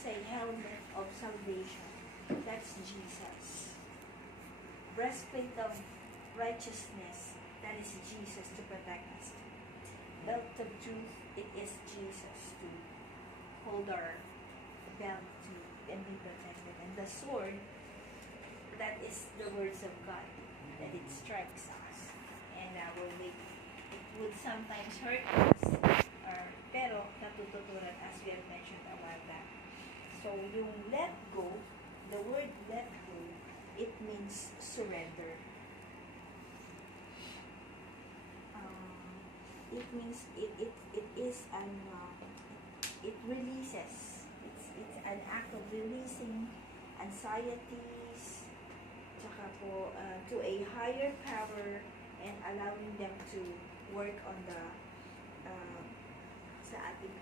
is a helmet of salvation. That's Jesus. Breastplate of righteousness. That is Jesus to protect us. Belt of truth. It is Jesus to hold our belt to and be protected. And the sword, that is the words of God, that it strikes us. And it would sometimes hurt us, pero natututunan, as we have mentioned a while back. So, yung let go, the word let go, it means surrender. It means it is it releases. It's an act of releasing anxieties, tsaka po, to a higher power and allowing them to work on the sa ating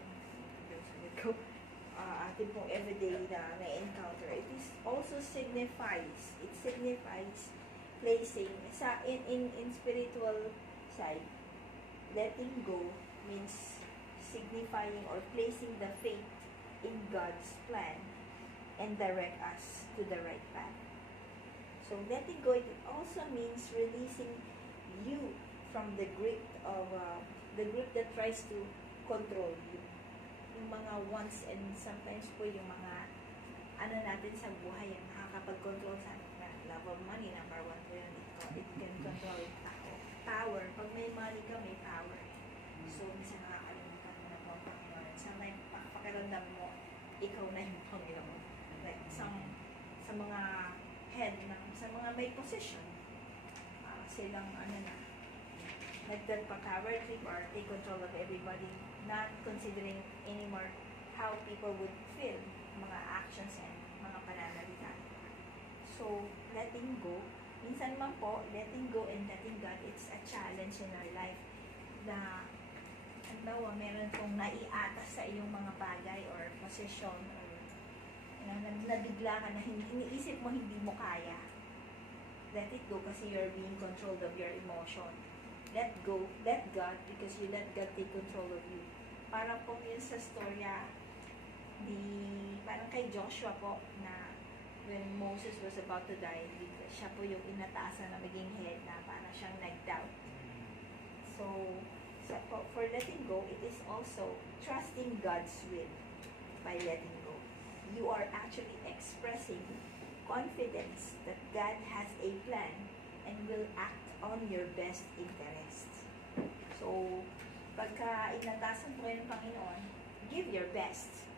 ating pong everyday na encounter. It is also signifies placing sa in spiritual side. Letting go means signifying or placing the faith in God's plan and direct us to the right path. So letting go, it also means releasing you from the grip of the grip that tries to control you. Yung mga wants and sometimes po yung mga natin sa buhay yung nakakapag-control sa love of money, number one po yun. It can control tao. Power. Pag may money ka, may power. So, minsan nakakalimutan mo na po ang Panginoon. Sometimes, pakiramdam mo, ikaw na yung Panginoon. Like, sa mga head, sa mga may position, silang, nagpa-power trip or take control of everybody, not considering anymore how people would feel, mga actions and mga pananalita. So, letting go, minsan man po, letting go and letting God, it's a challenge in our life na, halimbawa, meron pong naiatas sa iyong mga bagay or position or nabigla ka na iniisip mo hindi mo kaya. Let it go kasi you're being controlled of your emotion. Let go, let God, because you let God take control of you. Parang po yun sa storya, parang kay Joshua po, na when Moses was about to die, siya po yung inataasan na maging head na parang siyang nag-doubt. So, for letting go, it is also trusting God's will by letting go. You are actually expressing confidence that God has a plan and will act on your best interests. So, pagka inatasan po kayo ng Panginoon, give your best.